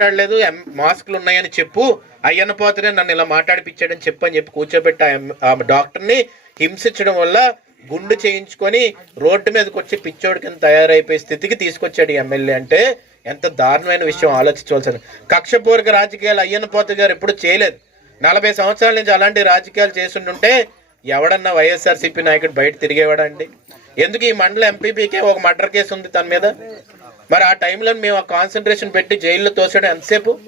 మాట్లాడలేదు ఎం- మాస్కులు ఉన్నాయని చెప్పు అయ్యన్న పోతనే నన్ను ఇలా మాట్లాడిపించాడని చెప్పు అని చెప్పి కూర్చోబెట్టి ఆ డాక్టర్ని హింసించడం వల్ల గుండు చేయించుకొని రోడ్డు మీదకి వచ్చి పిచ్చోడి కింద తయారైపోయే స్థితికి తీసుకొచ్చాడు ఎమ్మెల్యే అంటే ఎంత దారుణమైన విషయం ఆలోచించవలసిన కక్షపూర్వక రాజకీయాలు అయ్యన్న పోత గారు ఎప్పుడు చేయలేదు. నలభై సంవత్సరాల నుంచి అలాంటి రాజకీయాలు చేస్తుంటుంటే ఎవడన్నా వైఎస్ఆర్సీపీ నాయకుడు బయట తిరిగేవాడండి ఎందుకు ఈ మండల ఎంపీపీకే ఒక మర్డర్ కేసు ఉంది తన మీద? మరి ఆ టైంలో మేము ఆ కాన్సన్ట్రేషన్ పెట్టి జైల్లో తోసడం ఎంతసేపు?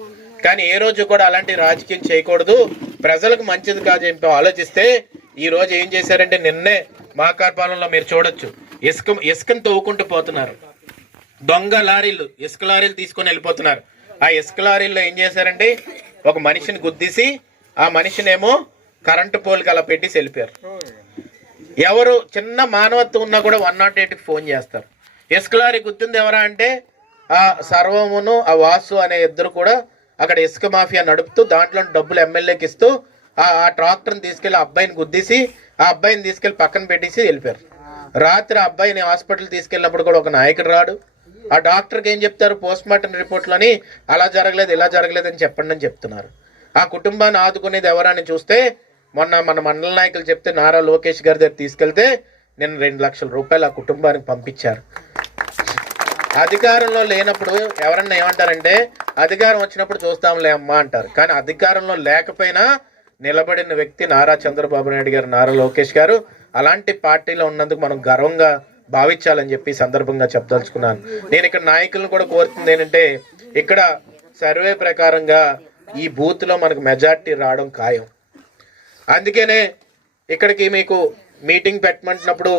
కానీ ఏ రోజు కూడా అలాంటి రాజకీయం చేయకూడదు. ప్రజలకు మంచిది కాదు చెప్పి ఆలోచిస్తే ఈ రోజు ఏం చేశారంటే నిన్నే మా మీరు చూడొచ్చు. ఇసుక ఇసుకను తవ్వుకుంటూ పోతున్నారు. దొంగ లారీలు ఇసుక లారీలు తీసుకొని వెళ్ళిపోతున్నారు. ఆ ఇసుక లారీల్లో ఏం చేశారంటే ఒక మనిషిని గుద్దేసి ఆ మనిషినేమో కరెంటు పోల్కి అలా పెట్టి వెళ్ళిపోయారు. ఎవరు చిన్న మానవత్వం ఉన్నా కూడా వన్ నాట్ ఎయిట్కి ఫోన్ చేస్తారు. ఇసుక లారీ గుర్తుంది ఎవరా అంటే ఆ సర్వమును ఆ వాసు అనే ఇద్దరు కూడా అక్కడ ఇసుక మాఫియా నడుపుతూ దాంట్లో డబ్బులు ఎమ్మెల్యేకి ఇస్తూ ఆ ఆ ట్రాక్టర్ని తీసుకెళ్ళి ఆ అబ్బాయిని గుద్దేసి ఆ అబ్బాయిని తీసుకెళ్ళి పక్కన పెట్టేసి వెళ్ళిపోయారు. రాత్రి అబ్బాయిని హాస్పిటల్ తీసుకెళ్ళినప్పుడు కూడా ఒక నాయకుడు రాడు. ఆ డాక్టర్కి ఏం చెప్తారు? పోస్ట్ మార్టం రిపోర్ట్లని అలా జరగలేదు ఇలా జరగలేదు అని చెప్పండి అని చెప్తున్నారు. ఆ కుటుంబాన్ని ఆదుకునేది ఎవరని చూస్తే మొన్న మన మండల నాయకులు చెప్తే నారా లోకేష్ గారి దగ్గర తీసుకెళ్తే నేను రెండు లక్షల రూపాయలు ఆ కుటుంబానికి పంపించారు. అధికారంలో లేనప్పుడు ఎవరన్నా ఏమంటారంటే అధికారం వచ్చినప్పుడు చూస్తాంలే అమ్మా అంటారు. కానీ అధికారంలో లేకపోయినా నిలబడిన వ్యక్తి నారా చంద్రబాబు నాయుడు గారు నారా లోకేష్ గారు అలాంటి పార్టీలో ఉన్నందుకు మనం గర్వంగా భావించాలని చెప్పి సందర్భంగా చెప్పదలుచుకున్నాను. నేను ఇక్కడ నాయకులను కూడా కోరుతుంది ఏంటంటే ఇక్కడ సర్వే ప్రకారంగా ఈ బూత్లో మనకు మెజార్టీ రావడం ఖాయం. అందుకనే ఇక్కడికి మీకు మీటింగ్ పెట్టమంటున్నప్పుడు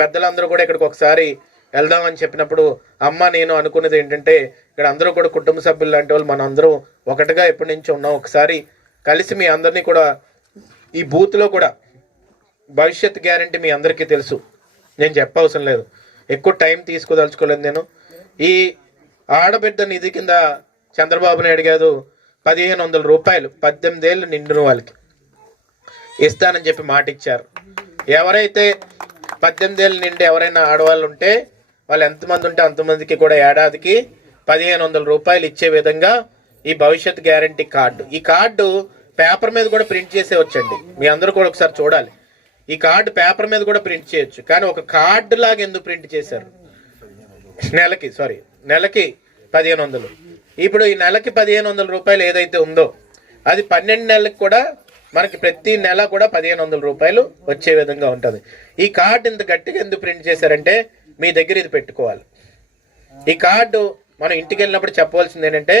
పెద్దలందరూ కూడా ఇక్కడికి ఒకసారి వెళ్దామని చెప్పినప్పుడు అమ్మ నేను అనుకున్నది ఏంటంటే ఇక్కడ అందరూ కూడా కుటుంబ సభ్యులు లాంటి వాళ్ళు మన అందరూ ఒకటిగా ఎప్పటి నుంచి ఉన్నాం. ఒకసారి కలిసి మీ అందరినీ కూడా ఈ బూత్లో కూడా భవిష్యత్ గ్యారంటీ మీ అందరికీ తెలుసు. నేను చెప్పవసరం లేదు. ఎక్కువ టైం తీసుకోదలుచుకోలేదు నేను. ఈ ఆడబిడ్డ నిధి కింద చంద్రబాబు నాయుడు గారు పదిహేను వందల రూపాయలు పద్దెనిమిది ఏళ్ళు నిండిన వాళ్ళకి ఇస్తానని చెప్పి మాట ఇచ్చారు ఎవరైతే పద్దెనిమిది ఏళ్ళ నిండి ఎవరైనా ఆడవాళ్ళు ఉంటే వాళ్ళు ఎంతమంది ఉంటే అంతమందికి కూడా ఏడాదికి పదిహేను వందల రూపాయలు ఇచ్చే విధంగా ఈ భవిష్యత్ గ్యారంటీ కార్డు. ఈ కార్డు పేపర్ మీద కూడా ప్రింట్ చేసే వచ్చండి. మీ అందరూ కూడా ఒకసారి చూడాలి. ఈ కార్డు పేపర్ మీద కూడా ప్రింట్ చేయొచ్చు. కానీ ఒక కార్డు లాగా ఎందుకు ప్రింట్ చేశారు? నెలకి సారీ నెలకి పదిహేను వందలు. ఇప్పుడు ఈ నెలకి పదిహేను వందల రూపాయలు ఏదైతే ఉందో అది పన్నెండు నెలలకు కూడా మనకి ప్రతి నెల కూడా పదిహేను వందల రూపాయలు వచ్చే విధంగా ఉంటుంది. ఈ కార్డు ఇంత గట్టిగా ఎందుకు ప్రింట్ చేశారంటే మీ దగ్గర ఇది పెట్టుకోవాలి. ఈ కార్డు మనం ఇంటికి వెళ్ళినప్పుడు చెప్పవలసింది ఏంటంటే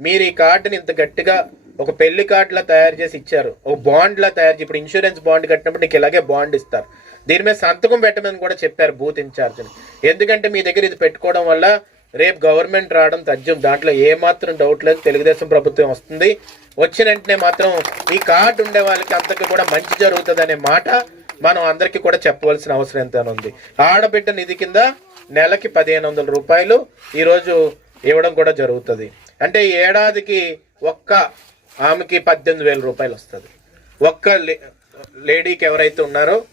మీరు ఈ కార్డుని ఇంత గట్టిగా ఒక పెళ్ళి కార్డులా తయారు చేసి ఇచ్చారు ఒక బాండ్లా తయారు చేసి ఇప్పుడు ఇన్సూరెన్స్ బాండ్ కట్టినప్పుడు నీకు ఇలాగే బాండ్ ఇస్తారు. దీని మీద సంతకం పెట్టమని కూడా చెప్పారు బూత్ ఇన్ఛార్జ్ని. ఎందుకంటే మీ దగ్గర ఇది పెట్టుకోవడం వల్ల రేపు గవర్నమెంట్ రావడం తథ్యం. దాంట్లో ఏమాత్రం డౌట్ లేదు. తెలుగుదేశం ప్రభుత్వం వస్తుంది. వచ్చిన వెంటనే మాత్రం ఈ కార్డు ఉండే వాళ్ళకి అంతకు కూడా మంచి జరుగుతుంది అనే మాట మనం అందరికీ కూడా చెప్పవలసిన అవసరం ఎంత ఉంది. ఆడబిడ్డ నిధి కింద నెలకి పదిహేను వందల రూపాయలు ఈరోజు ఇవ్వడం కూడా జరుగుతుంది. అంటే ఏడాదికి ఒక్క ఆమెకి పద్దెనిమిది వేల రూపాయలు వస్తుంది. ఒక్క లే- లేడీకి ఎవరైతే ఉన్నారో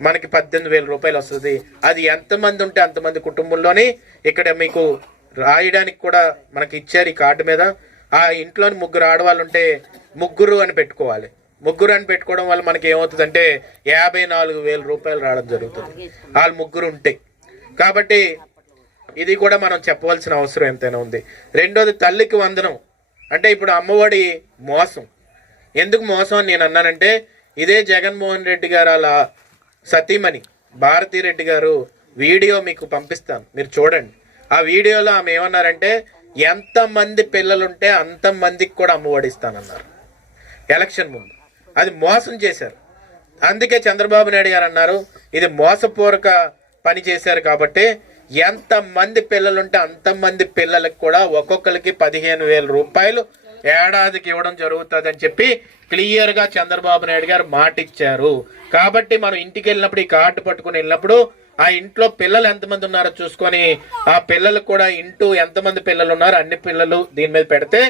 మనకి పద్దెనిమిది వేల రూపాయలు వస్తుంది. అది ఎంతమంది ఉంటే అంతమంది కుటుంబంలోనే ఇక్కడ మీకు రాయడానికి కూడా మనకి ఇచ్చారు ఈ కార్డు మీద. ఆ ఇంట్లోని ముగ్గురు ఆడవాళ్ళు ఉంటే ముగ్గురు అని పెట్టుకోవాలి. ముగ్గురు అని పెట్టుకోవడం వల్ల మనకి ఏమవుతుందంటే యాభై నాలుగు వేల రూపాయలు రావడం జరుగుతుంది. వాళ్ళు ముగ్గురు ఉంటే. కాబట్టి ఇది కూడా మనం చెప్పవలసిన అవసరం ఎంతైనా ఉంది. రెండోది తల్లికి వందనం. అంటే ఇప్పుడు అమ్మఒడి మోసం. ఎందుకు మోసం అని నేను అన్నానంటే ఇదే జగన్మోహన్ రెడ్డి గారు అలా సతీమణి భారతీ రెడ్డి గారు వీడియో మీకు పంపిస్తాను మీరు చూడండి. ఆ వీడియోలో ఆమె ఏమన్నారంటే ఎంతమంది పిల్లలుంటే అంతమందికి కూడా అమ్మఒడిస్తానన్నారు ఎలక్షన్ ముందు. అది మోసం చేశారు. అందుకే చంద్రబాబు నాయుడు గారు అన్నారు ఇది మోసపూర్వక పని చేశారు కాబట్టి ఎంత మంది పిల్లలుంటే అంతమంది పిల్లలకు కూడా ఒక్కొక్కరికి పదిహేను వేల రూపాయలు ఏడాదికి ఇవ్వడం జరుగుతుంది అని చెప్పి క్లియర్గా చంద్రబాబు నాయుడు గారు మాటిచ్చారు. కాబట్టి మనం ఇంటికి వెళ్ళినప్పుడు ఈ కార్డు పట్టుకుని వెళ్ళినప్పుడు ఆ ఇంట్లో పిల్లలు ఎంతమంది ఉన్నారో చూసుకొని ఆ పిల్లలకు కూడా ఇంటూ ఎంతమంది పిల్లలు ఉన్నారో అన్ని పిల్లలు దీని మీద పెడితే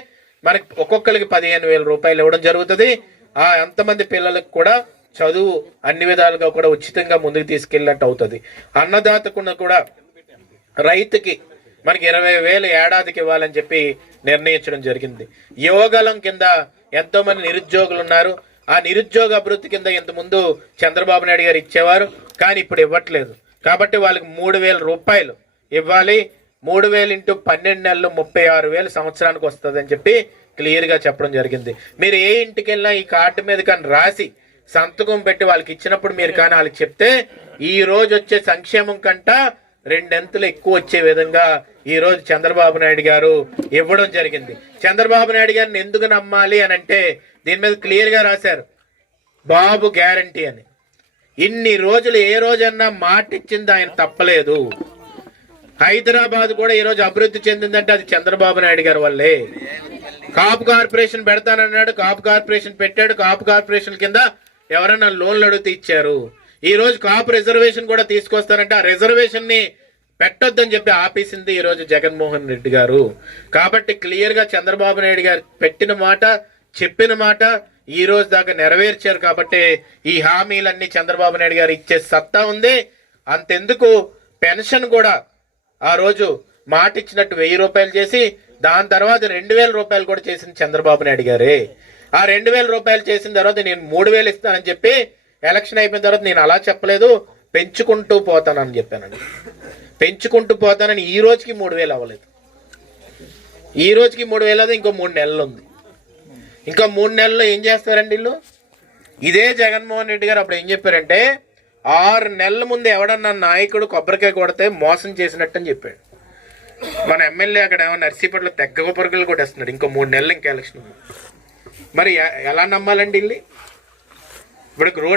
మనకి ఒక్కొక్కరికి పదిహేను వేల రూపాయలు ఇవ్వడం జరుగుతుంది. ఆ ఎంతమంది పిల్లలకు కూడా చదువు అన్ని విధాలుగా కూడా ఉచితంగా ముందుకు తీసుకెళ్ళినట్టు అవుతుంది. అన్నదాతకున్న కూడా రైతుకి మనకి ఇరవై వేలు ఏడాదికి ఇవ్వాలని చెప్పి నిర్ణయించడం జరిగింది. యువగలం కింద ఎంతో మంది నిరుద్యోగులు ఉన్నారు. ఆ నిరుద్యోగ అభివృద్ధి కింద ఇంతకుముందు చంద్రబాబు నాయుడు గారు ఇచ్చేవారు కానీ ఇప్పుడు ఇవ్వట్లేదు. కాబట్టి వాళ్ళకి మూడు వేల రూపాయలు ఇవ్వాలి. మూడు వేలు ఇంటూ పన్నెండు నెలలు ముప్పై ఆరు వేలు సంవత్సరానికి వస్తుందని చెప్పి క్లియర్గా చెప్పడం జరిగింది. మీరు ఏ ఇంటికి వెళ్ళినా ఈ కార్డు మీద కానీ రాసి సంతకం పెట్టి వాళ్ళకి ఇచ్చినప్పుడు మీరు కానీ వాళ్ళకి చెప్తే ఈ రోజు వచ్చే సంక్షేమం కంట రెండెంతలు ఎక్కువ వచ్చే విధంగా ఈరోజు చంద్రబాబు నాయుడు గారు ఇవ్వడం జరిగింది. చంద్రబాబు నాయుడు గారిని ఎందుకు నమ్మాలి అని అంటే దీని మీద క్లియర్గా రాశారు. బాబు గ్యారంటీ అని. ఇన్ని రోజులు ఏ రోజన్నా మాట ఇచ్చింది ఆయన తప్పలేదు. హైదరాబాద్ కూడా ఈరోజు అభివృద్ధి చెందిందంటే అది చంద్రబాబు నాయుడు గారి వల్లే. కాపు కార్పొరేషన్ పెడతానన్నాడు కాపు కార్పొరేషన్ పెట్టాడు కాపు కార్పొరేషన్ కింద ఎవరైనా లోన్లు అడిగితే ఇచ్చారు. ఈ రోజు కాపు రిజర్వేషన్ కూడా తీసుకొస్తానంటే ఆ రిజర్వేషన్ని పెట్టొద్దని చెప్పి ఆపేసింది ఈ రోజు జగన్మోహన్ రెడ్డి గారు. కాబట్టి క్లియర్గా చంద్రబాబు నాయుడు గారు పెట్టిన మాట చెప్పిన మాట ఈ రోజు దాకా నెరవేర్చారు కాబట్టి ఈ హామీలన్నీ చంద్రబాబు నాయుడు గారు ఇచ్చే సత్తా ఉంది. అంతెందుకు పెన్షన్ కూడా ఆ రోజు మాట ఇచ్చినట్టు వెయ్యి రూపాయలు చేసి దాని తర్వాత రెండు వేల రూపాయలు కూడా చేసింది చంద్రబాబు నాయుడు గారే. ఆ రెండు వేల రూపాయలు చేసిన తర్వాత నేను మూడు వేలు ఇస్తానని చెప్పి ఎలక్షన్ అయిపోయిన తర్వాత నేను అలా చెప్పలేదు పెంచుకుంటూ పోతానని చెప్పానండి. పెంచుకుంటూ పోతానని ఈ రోజుకి మూడు వేలు అవ్వలేదు. ఈ రోజుకి మూడు వేలు ఇంకో మూడు నెలలు ఉంది. ఇంకా మూడు నెలల్లో ఏం చేస్తారండి వీళ్ళు? ఇదే జగన్మోహన్ రెడ్డి గారు అప్పుడు ఏం చెప్పారంటే ఆరు నెలల ముందు ఎవడన్నా నాయకుడు కొబ్బరికాయ కొడితే మోసం చేసినట్టు అని చెప్పాడు. మన ఎమ్మెల్యే అక్కడ ఏమో నర్సీపట్లో తెగ్గ కొబ్బరికాయలు కొట్టేస్తున్నాడు ఇంకో మూడు నెలలు ఇంకా ఎలక్షన్ ఉంది. మరి ఎలా నమ్మాలండి వీళ్ళు? ఇప్పుడు రోడ్